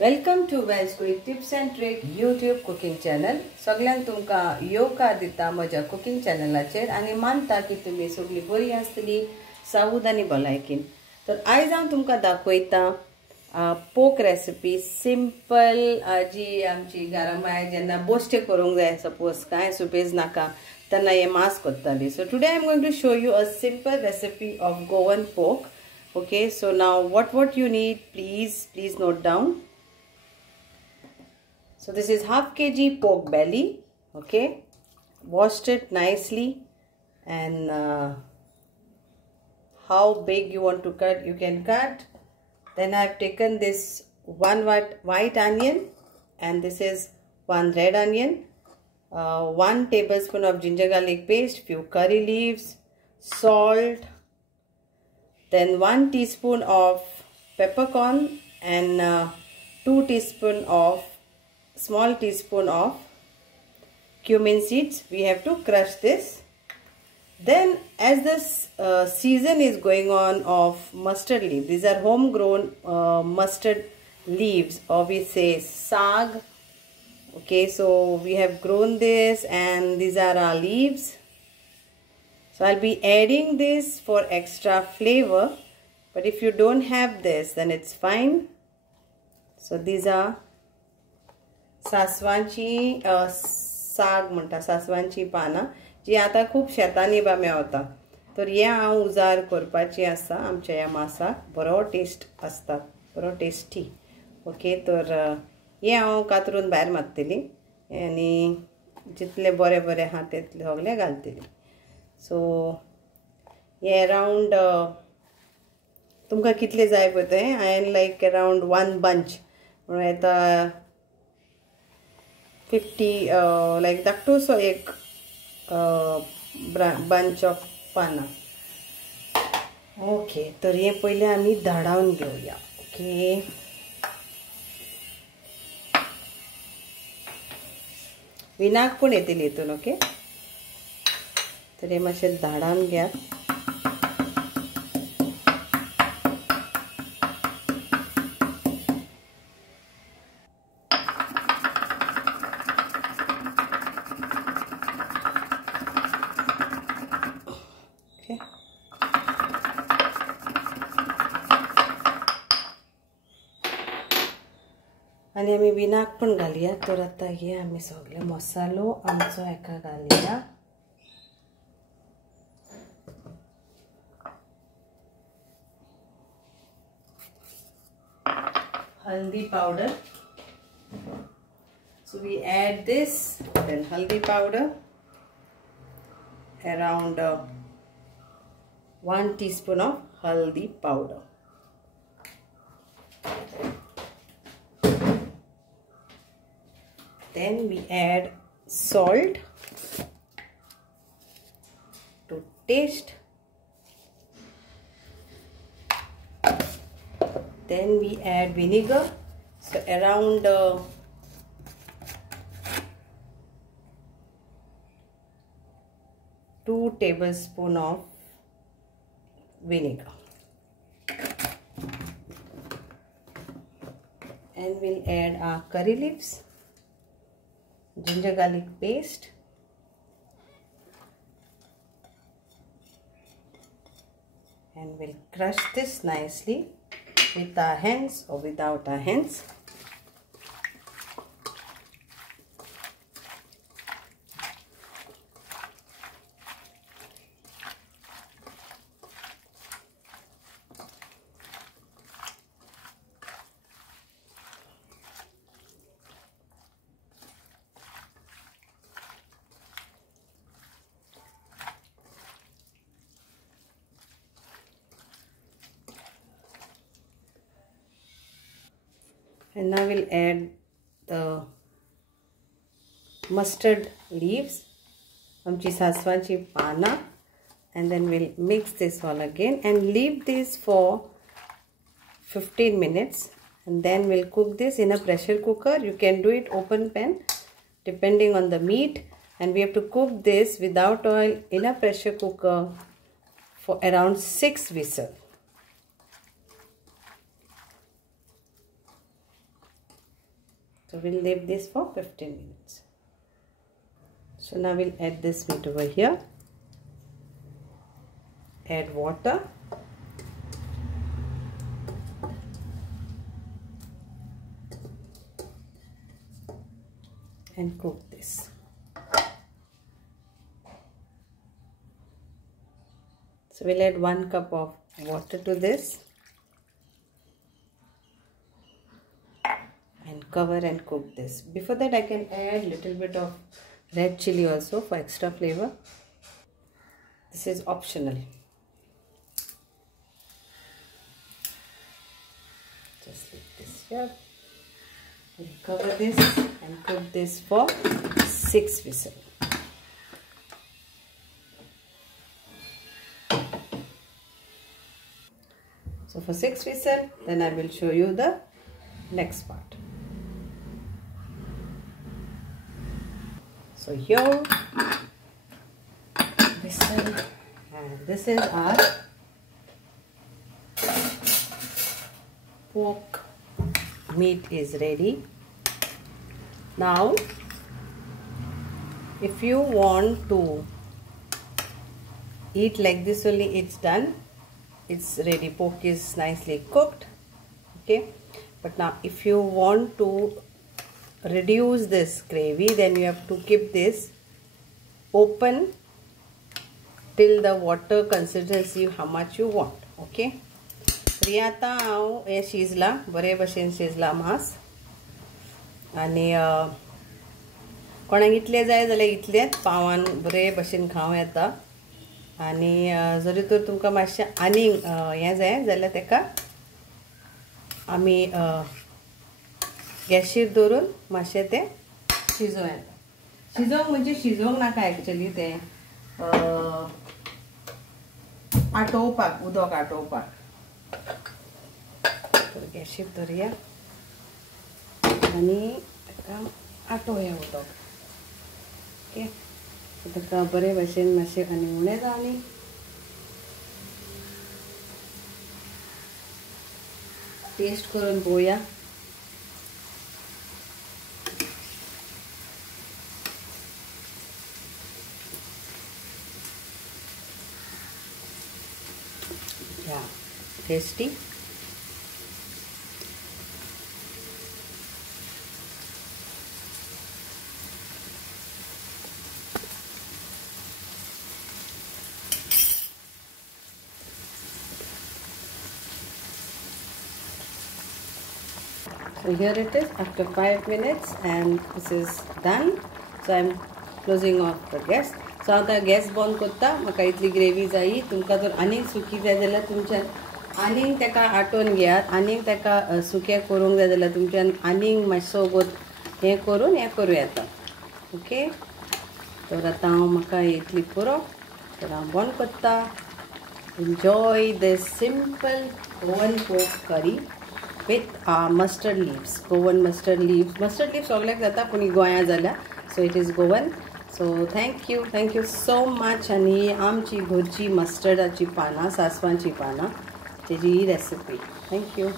Welcome to veg quick tips and trick YouTube cooking channel. सगळ्यांक तुमकां येवकार दिता म्हज्या कुकिंग चॅनलाचेर आनी मानता की तुमी सगळीं बरी आसतली सावूद आनी भलायकीन. तर आयज हांव तुमकां दाखयता पोक रेसिपी सिंपल जी आमची घरामाय जेन्ना बोश्टे करूंक जाय सपोज कांय सुपेज नाका तेन्ना हे मास करताली. So today I am going to show you a simple recipe of Goan pork. Okay, so now what you need, please note down. So this is half kg pork belly. Okay, washed it nicely, and how big you want to cut you can cut. Then I've taken this one white onion, and this is one red onion, 1 tablespoon of ginger garlic paste, few curry leaves, salt, then 1 teaspoon of peppercorn, and 2 small teaspoon of cumin seeds. We have to crush this. Then as this season is going on of mustard leaf, these are homegrown mustard leaves, or we say saag. Okay, so we have grown this and these are our leaves. So I'll be adding this for extra flavor, but if you don't have this then it's fine. So these are सासवांची साग म्हणटा सासवांची पानां जी आता खूप शेतांनी बा मेवता. तर हे हांव उजार करपाची आसा आमच्या ह्या मासाक. बरो टेस्ट आसता, बरो टेस्टी. ओके, तर हे हांव कातरून भायर मारतली आनी जितले बरे बरे आहा तितले सगळे घालतली. सो हे अराउंड तुमकां कितले जाय पळय तें हांवें लायक अराउंड 1 bunch म्हणून येता 50 लायक धाकटो सो एक बंच ऑफ पानां. ओके, तर हे पहिले आमी धाडावन घेवया. ओके, विनाक पण येतली हितून. ओके, तर हे मातशें धाडावन घेयात. आणि आम्ही विनाक पण घालूया. तर आता हे आम्ही सगळे मसालो आमचो एका घालूया. हल्दी powder. So we add this, then haldi powder, around 1 teaspoon of haldi powder. Then we add salt to taste. Then we add vinegar. So around 2 tablespoons of vinegar. And we'll add our curry leaves, ginger garlic paste, and we'll crush this nicely with our hands or without our hands. And now we'll add the mustard leaves, amchi saswanchi pana, and then we'll mix this all again and leave this for 15 minutes. And then we'll cook this in a pressure cooker. You can do it open pan depending on the meat, and we have to cook this without oil in a pressure cooker for around 6 whistles. So we'll leave this for 15 minutes. So now we'll add this meat over here. Add water. And cook this. So we'll add 1 cup of water to this and cover and cook this. Before that, I can add little bit of red chili also for extra flavor. This is optional. Just leave this here. We'll cover this and cook this for 6 whistles. So for 6 whistles, then I will show you the next part. So here, whistle, and this is our pork meat is ready. Now, if you want to eat like this only, it's done. It's ready. Pork is nicely cooked. Okay. But now if you want to reduce this gravy, then you have to keep this open till the water consistency how much you want. Okay. आता हांव हे शिजला बरे भशेन शिजला मांस आनी कोणाक इतले जाय जाल्यार इतलेच पावान बरे भशेन खावं येता आनी जरी तर तुमकां मातशें आनीक हें जाय जाल्यार तेका आमी गॅसीर दवरून मातशें तें शिजोवं येता. शिजोवंक म्हणजे शिजोवंक नाका एक्चुअली तें आटोवपाक उदक आटोवपाक. तर गॅसीर दवरया आनी तेका आटोवया उदक. ओके. तेका बरे भशेन मातशें आनी उणें जावनी टेस्ट करून पळोवया. Yeah, tasty. So here it is after 5 minutes and this is done. So I'm closing off the gas. So आता गॅस बंद करता. म्हाका इतली ग्रेवी जायी. तुमकां जर आनीक सुकी जाय जाल्यार तुमच्यान आनीक तेका आटोवन घेयात. आनीक तेका सुकें करूंक जाय जाल्यार तुमच्यान आनीक मातसो गोत हें करून हें करूं येता. ओके. तर आतां म्हाका इतली पुरो तर हांव बंद करता. Enjoy this simple Goan pork curry with mustard leaves. Goan mustard leaves. Mustard leaves सगळ्याक जाता पूण गोंया जाल्या. So it is Goan. So thank you so much. आणि आमची घरची मस्टर्डाची पानां सासवांची पानां तेजी ही रेसिपी. Thank you.